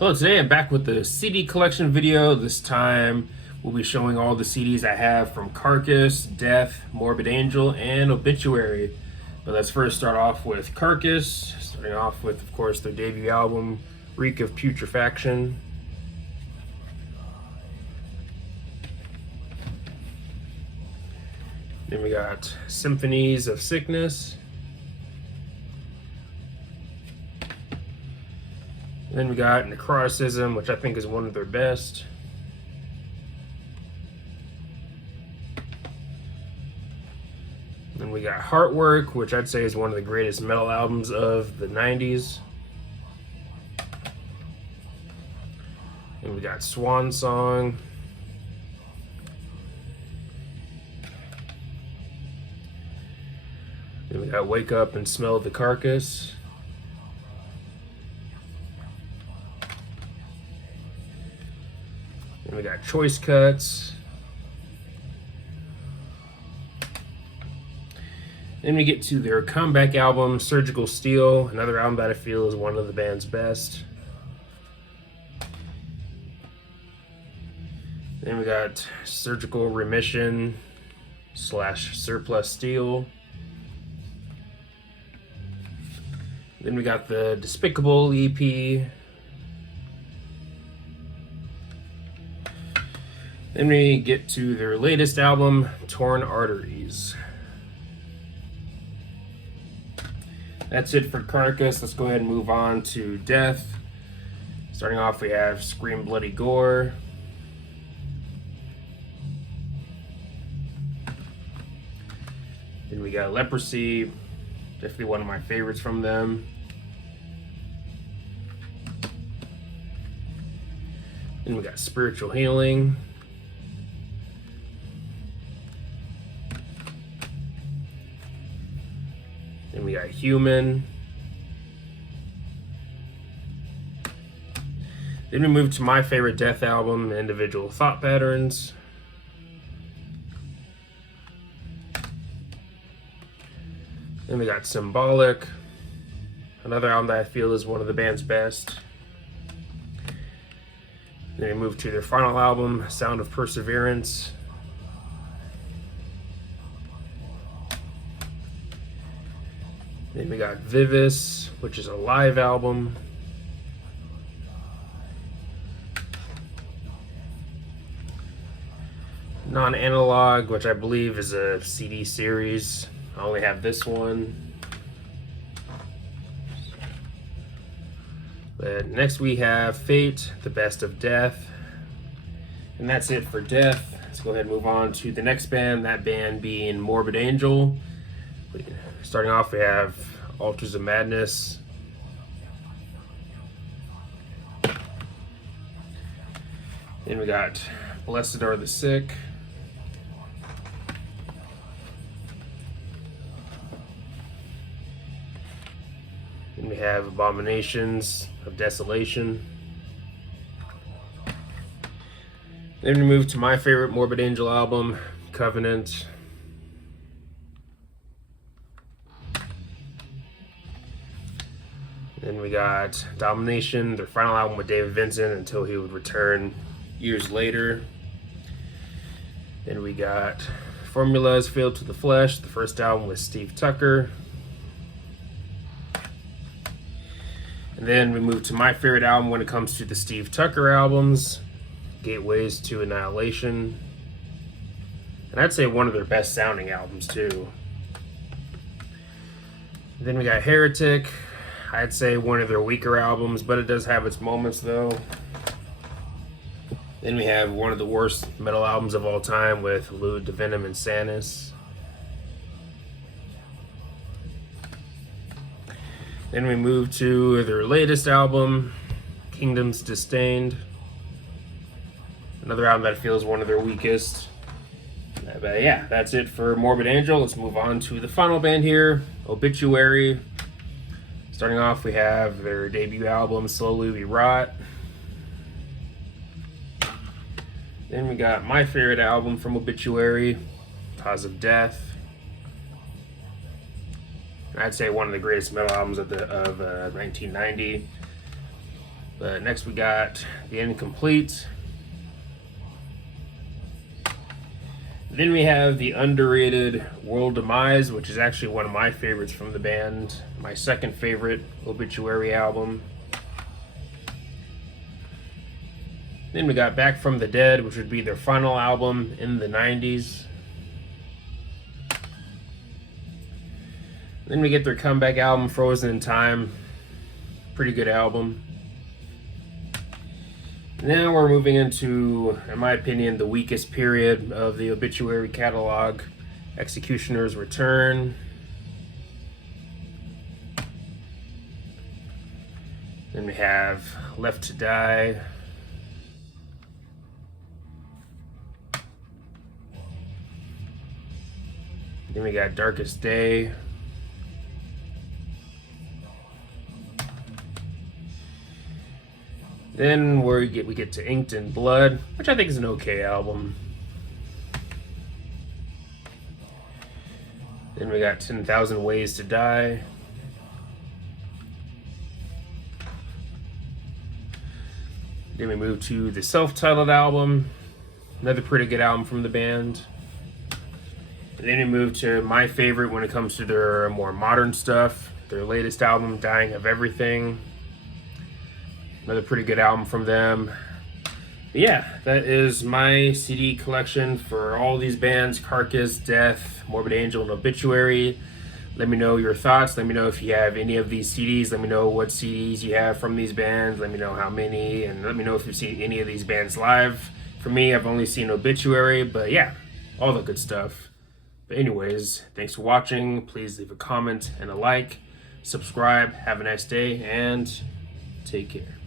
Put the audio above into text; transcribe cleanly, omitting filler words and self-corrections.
Hello, today I'm back with the CD collection video. This time we'll be showing all the CDs I have from Carcass, Death, Morbid Angel, and Obituary. But let's first start off with Carcass, starting off with, of course, their debut album, Reek of Putrefaction. Then we got Symphonies of Sickness. Then we got Necroticism, which I think is one of their best. Then we got Heartwork, which I'd say is one of the greatest metal albums of the 90s. And we got Swan Song. Then we got Wake Up and Smell the Carcass. Then we got Choice Cuts. Then we get to their comeback album, Surgical Steel, another album that I feel is one of the band's best. Then we got Surgical Remission / Surplus Steel. Then we got the Despicable EP. Then we get to their latest album, Torn Arteries. That's it for Carcass. Let's go ahead and move on to Death. Starting off, we have Scream Bloody Gore. Then we got Leprosy, definitely one of my favorites from them. Then we got Spiritual Healing. Then we got Human. Then we move to my favorite Death album, Individual Thought Patterns. Then we got Symbolic, another album that I feel is one of the band's best. Then we move to their final album, Sound of Perseverance. Then we got Vivis, which is a live album. Non-Analog, which I believe is a CD series. I only have this one. But next we have Fate, The Best of Death. And that's it for Death. Let's go ahead and move on to the next band, that band being Morbid Angel. Starting off, we have Altars of Madness. Then we got Blessed Are the Sick. Then we have Abominations of Desolation. Then we move to my favorite Morbid Angel album, Covenant. Then we got Domination, their final album with David Vincent until he would return years later. Then we got Formulas Failed to the Flesh, the first album with Steve Tucker. And then we move to my favorite album when it comes to the Steve Tucker albums, Gateways to Annihilation. And I'd say one of their best sounding albums too. And then we got Heretic. I'd say one of their weaker albums, but it does have its moments though. Then we have one of the worst metal albums of all time with Lude, Venom, and Sanus. Then we move to their latest album, Kingdoms Disdained. Another album that I feel is one of their weakest. But yeah, that's it for Morbid Angel. Let's move on to the final band here, Obituary. Starting off, we have their debut album, Slowly We Rot. Then we got my favorite album from Obituary, Cause of Death. I'd say one of the greatest metal albums of 1990. But next we got The Incomplete. Then we have the underrated World Demise, which is actually one of my favorites from the band. My second favorite Obituary album. Then we got Back from the Dead, which would be their final album in the 90s. Then we get their comeback album, Frozen in Time. Pretty good album. Now we're moving into, in my opinion, the weakest period of the Obituary catalog, Executioner's Return. Then we have Left to Die. Then we got Darkest Day. Then we get to Inked in Blood, which I think is an okay album. Then we got 10,000 Ways to Die. Then we move to the self-titled album, another pretty good album from the band. And then we move to my favorite when it comes to their more modern stuff, their latest album, Dying of Everything. Another pretty good album from them. But yeah, that is my CD collection for all these bands: Carcass, Death, Morbid Angel, and Obituary. Let me know your thoughts. Let me know if you have any of these CDs. Let me know what CDs you have from these bands. Let me know how many, and let me know if you've seen any of these bands live. For me, I've only seen Obituary, but yeah, all the good stuff. But anyways, thanks for watching. Please leave a comment and a like. Subscribe. Have a nice day, and take care.